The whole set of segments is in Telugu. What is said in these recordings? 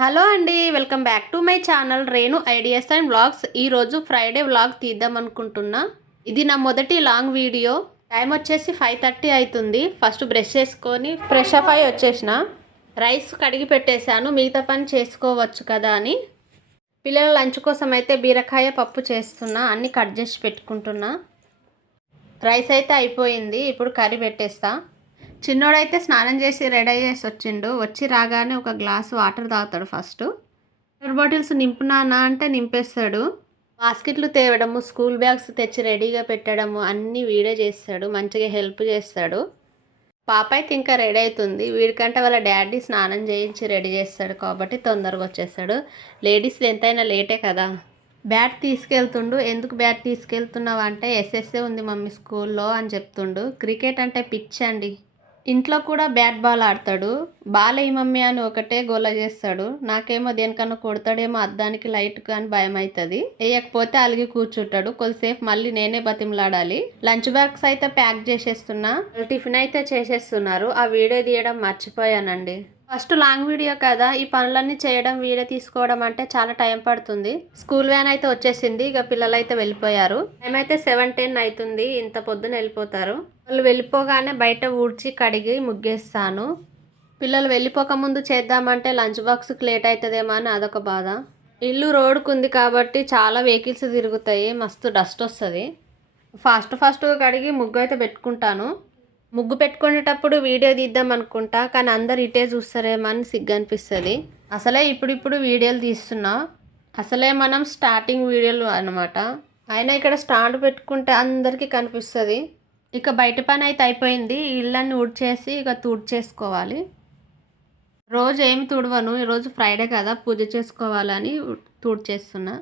హలో అండి, welcome back to my channel Renu ideas and vlogs. ఈరోజు ఫ్రైడే వ్లాగ్ తీద్దాం అనుకుంటున్నా. ఇది నా మొదటి లాంగ్ వీడియో. టైం వచ్చేసి 5:30 అవుతుంది. ఫస్ట్ బ్రష్ చేసుకొని ఫ్రెష్ అప్ అయి వచ్చేసిన. రైస్ కడిగి పెట్టేశాను, మిగతా పని చేసుకోవచ్చు కదా అని. పిల్లల లంచ్ కోసం అయితే బీరకాయ పప్పు చేస్తున్నా, అన్నీ కట్ చేసి పెట్టుకుంటున్నా. రైస్ అయితే అయిపోయింది, ఇప్పుడు కర్రీ పెట్టేస్తా. చిన్నోడైతే స్నానం చేసి రెడీ చేసి వచ్చిండు. వచ్చి రాగానే ఒక గ్లాస్ వాటర్ తాగుతాడు. ఫస్ట్ వాటర్ బాటిల్స్ నింపునానా అంటే నింపేస్తాడు. బాస్కెట్లు తేవడము, స్కూల్ బ్యాగ్స్ తెచ్చి రెడీగా పెట్టడము అన్నీ వీడే చేస్తాడు. మంచిగా హెల్ప్ చేస్తాడు. పాప అయితే ఇంకా రెడీ అవుతుంది. వీడికంటే వాళ్ళ డాడీ స్నానం చేయించి రెడీ చేస్తాడు కాబట్టి తొందరగా వచ్చేస్తాడు. లేడీస్ ఎంతైనా లేటే కదా. బ్యాట్ తీసుకెళ్తుండు. ఎందుకు బ్యాట్ తీసుకెళ్తున్నావు అంటే ఎస్ఎస్ఏ ఉంది మమ్మీ స్కూల్లో అని చెప్తుండు. క్రికెట్ అంటే పిచ్చి అండి. ఇంట్లో కూడా బ్యాట్ బాల్ ఆడతాడు. బాల్ ఏ మమ్మీ అని ఒకటే గోల చేస్తాడు. నాకేమో దేనికన్నా కొడతాడేమో అద్దానికి లైట్ అని భయం అవుతుంది. వేయకపోతే అలిగి కూర్చుంటాడు. కొద్దిసేపు మళ్ళీ నేనే బతిమలాడాలి. లంచ్ బాక్స్ అయితే ప్యాక్ చేసేస్తున్నా. టిఫిన్ అయితే చేసేస్తున్నారు. ఆ వీడియో తీయడం మర్చిపోయానండి. ఫస్ట్ లాంగ్ వీడియో కదా, ఈ పనులన్నీ చేయడం వీడియో తీసుకోవడం అంటే చాలా టైం పడుతుంది. స్కూల్ వ్యాన్ అయితే వచ్చేసింది. ఇక పిల్లలు అయితే వెళ్ళిపోయారు. టైం అయితే 7:10 అవుతుంది. ఇంత పొద్దున వెళ్ళిపోతారు. వాళ్ళు వెళ్ళిపోగానే బయట ఊడ్చి కడిగి ముగ్గేస్తాను. పిల్లలు వెళ్ళిపోక ముందు చేద్దామంటే లంచ్ బాక్స్కి లేట్ అవుతుందేమో అని అదొక బాధ. ఇల్లు రోడ్డుకుంది కాబట్టి చాలా వెహికల్స్ తిరుగుతాయి, మస్తు డస్ట్ వస్తుంది. ఫాస్ట్గా కడిగి ముగ్గు అయితే పెట్టుకుంటాను. ముగ్గు పెట్టుకునేటప్పుడు వీడియో తీద్దాం అనుకుంటా, కానీ అందరు ఇటే చూస్తారేమో అని సిగ్గు అనిపిస్తుంది. అసలే ఇప్పుడు వీడియోలు తీస్తున్నా. అసలే మనం స్టార్టింగ్ వీడియోలు అనమాట. అయినా ఇక్కడ స్టాండ్ పెట్టుకుంటే అందరికీ కనిపిస్తుంది. ఇక బయట పని అయితే అయిపోయింది. ఇళ్ళని ఊడ్చేసి ఇక తుడిచేసుకోవాలి. రోజు ఏమి తుడవను, ఈరోజు ఫ్రైడే కదా పూజ చేసుకోవాలని తుడిచేస్తున్నా.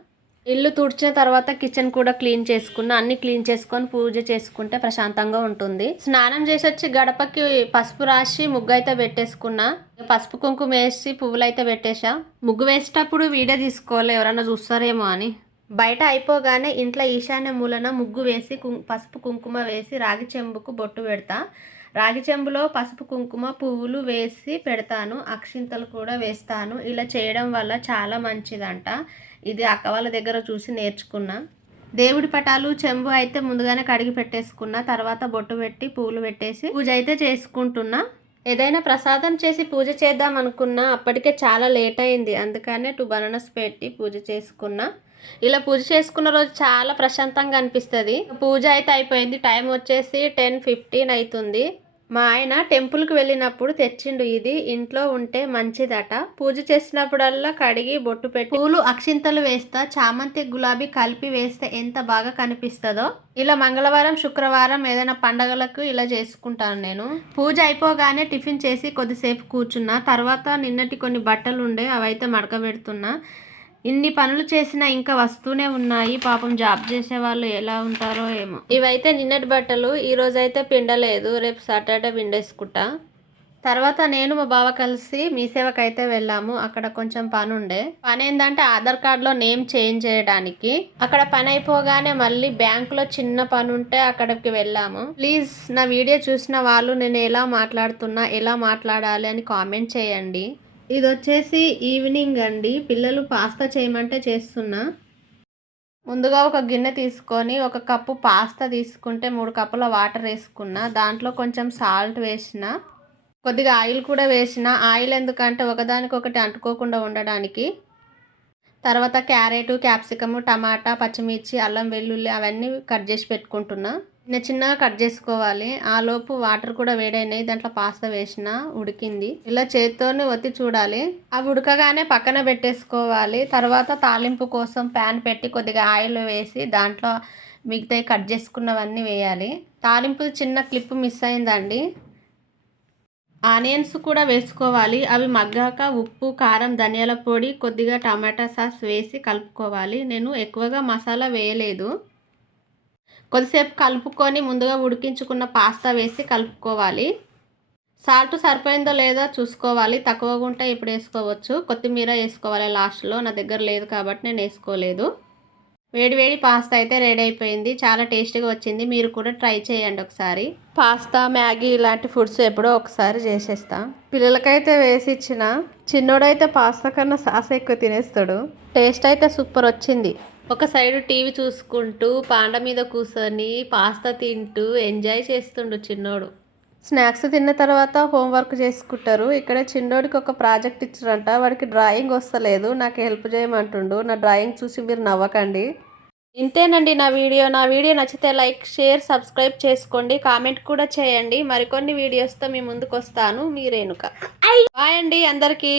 ఇల్లు తుడిచిన తర్వాత కిచెన్ కూడా క్లీన్ చేసుకున్నా. అన్ని క్లీన్ చేసుకొని పూజ చేసుకుంటే ప్రశాంతంగా ఉంటుంది. స్నానం చేసి వచ్చి గడపకి పసుపు రాసి ముగ్గు అయితే పెట్టేసుకున్నా. పసుపు కుంకుమ వేసి పువ్వులు అయితే పెట్టేశా. ముగ్గు వేసేటప్పుడు వీడియో తీసుకోవాలి, ఎవరైనా చూస్తారేమో అని. బయట అయిపోగానే ఇంట్లో ఈశాన్య మూలన ముగ్గు వేసి పసుపు కుంకుమ వేసి రాగి చెంబుకు బొట్టు పెడతా. రాగి చెంబులో పసుపు కుంకుమ పువ్వులు వేసి పెడతాను. అక్షింతలు కూడా వేస్తాను. ఇలా చేయడం వల్ల చాలా మంచిదంట. ఇది అక్క వాళ్ళ దగ్గర చూసి నేర్చుకున్నా. దేవుడి పటాలు చెంబు అయితే ముందుగానే కడిగి పెట్టేసుకున్నా. తర్వాత బొట్టు పెట్టి పూలు పెట్టేసి పూజ అయితే చేసుకుంటున్నా. ఏదైనా ప్రసాదం చేసి పూజ చేద్దాం అనుకున్నా, అప్పటికే చాలా లేట్ అయింది. అందుకనే 2 బనానాస్ పెట్టి పూజ చేసుకున్నా. ఇలా పూజ చేసుకున్న రోజు చాలా ప్రశాంతంగా అనిపిస్తుంది. పూజ అయితే అయిపోయింది. టైం వచ్చేసి 10:15 అవుతుంది. మా ఆయన టెంపుల్కి వెళ్ళినప్పుడు తెచ్చిండు. ఇది ఇంట్లో ఉంటే మంచిదట. పూజ చేసినప్పుడల్లా కడిగి బొట్టు పెట్టి పూలు అక్షింతలు వేస్తా. చామంతి గులాబీ కలిపి వేస్తే ఎంత బాగా కనిపిస్తుందో. ఇలా మంగళవారం శుక్రవారం ఏదైనా పండగలకు ఇలా చేసుకుంటాను నేను. పూజ అయిపోగానే టిఫిన్ చేసి కొద్దిసేపు కూర్చున్నా. తర్వాత నిన్నటి కొన్ని బట్టలు ఉండే అవైతే మడకబెడుతున్నా. ఇన్ని పనులు చేసినా ఇంకా వస్తూనే ఉన్నాయి. పాపం జాబ్ చేసే వాళ్ళు ఎలా ఉంటారో ఏమో. ఇవైతే నిన్నటి బట్టలు. ఈరోజు అయితే పిండలేదు, రేపు సాటర్డే పిండేసుకుంటా. తర్వాత నేను మా బావ కలిసి మీ సేవకు అయితే వెళ్ళాము. అక్కడ కొంచెం పని ఉండే. పని ఏంటంటే ఆధార్ కార్డులో నేమ్ చేంజ్ చేయడానికి. అక్కడ పని అయిపోగానే మళ్ళీ బ్యాంకులో చిన్న పని ఉంటే అక్కడికి వెళ్ళాము. ప్లీజ్ నా వీడియో చూసిన వాళ్ళు నేను ఎలా మాట్లాడుతున్నా, ఎలా మాట్లాడాలి అని కామెంట్ చేయండి. ఇది వచ్చేసి ఈవినింగ్ అండి. పిల్లలు పాస్తా చేయమంటే చేస్తున్నా. ముందుగా ఒక గిన్నె తీసుకొని 1 కప్పు పాస్తా తీసుకుంటే 3 కప్పుల వాటర్ వేసుకున్నా. దాంట్లో కొంచెం సాల్ట్ వేసిన, కొద్దిగా ఆయిల్ కూడా వేసిన. ఆయిల్ ఎందుకంటే ఒకదానికొకటి అంటుకోకుండా ఉండడానికి. తర్వాత క్యారెట్, క్యాప్సికమ్, టమాటా, పచ్చిమిర్చి, అల్లం వెల్లుల్లి అవన్నీ కట్ చేసి పెట్టుకుంటున్నా. చిన్నగా కట్ చేసుకోవాలి. ఆ లోపు వాటర్ కూడా వేడైనాయి. దాంట్లో పాస్తా వేసిన, ఉడికింది. ఇలా చేత్తోని ఒత్తి చూడాలి. అవి ఉడకగానే పక్కన పెట్టేసుకోవాలి. తర్వాత తాలింపు కోసం ప్యాన్ పెట్టి కొద్దిగా ఆయిల్ వేసి దాంట్లో మిగతాయి కట్ చేసుకున్నవన్నీ వేయాలి. తాలింపు చిన్న క్లిప్ మిస్ అయిందండి. ఆనియన్స్ కూడా వేసుకోవాలి. అవి మగ్గాక ఉప్పు, కారం, ధనియాల పొడి, కొద్దిగా టమాటా సాస్ వేసి కలుపుకోవాలి. నేను ఎక్కువగా మసాలా వేయలేదు. కొద్దిసేపు కలుపుకొని ముందుగా ఉడికించుకున్న పాస్తా వేసి కలుపుకోవాలి. సాల్ట్ సరిపోయిందో లేదో చూసుకోవాలి. తక్కువగా ఉంటే ఇప్పుడు వేసుకోవచ్చు. కొత్తిమీర వేసుకోవాలి లాస్ట్లో. నా దగ్గర లేదు కాబట్టి నేను వేసుకోలేదు. వేడి వేడి పాస్తా అయితే రెడీ అయిపోయింది. చాలా టేస్టీగా వచ్చింది. మీరు కూడా ట్రై చేయండి ఒకసారి. పాస్తా, మ్యాగీ ఇలాంటి ఫుడ్స్ ఎప్పుడో ఒకసారి చేసేస్తా. పిల్లలకైతే వేసి ఇచ్చిన. చిన్నోడైతే పాస్తా కన్నా సాస్ ఎక్కువ తినేస్తాడు. టేస్ట్ అయితే సూపర్ వచ్చింది. ఒక సైడు టీవీ చూసుకుంటూ పాండ మీద కూర్చొని పాస్తా తింటూ ఎంజాయ్ చేస్తుండు చిన్నోడు. స్నాక్స్ తిన్న తర్వాత హోంవర్క్ చేసుకుంటారు. ఇక్కడ చిన్నోడికి ఒక ప్రాజెక్ట్ ఇచ్చారంట. వాడికి డ్రాయింగ్ వస్తలేదు. నాకు హెల్ప్ చేయమంటుండు. నా డ్రాయింగ్ చూసి మీరు నవ్వకండి. ఇంతేనండి నా వీడియో. నా వీడియో నచ్చితే లైక్, షేర్, సబ్స్క్రైబ్ చేసుకోండి. కామెంట్ కూడా చేయండి. మరికొన్ని వీడియోస్తో మీ ముందుకు వస్తాను. మీ రేణుక. బాయ్ అండి అందరికీ.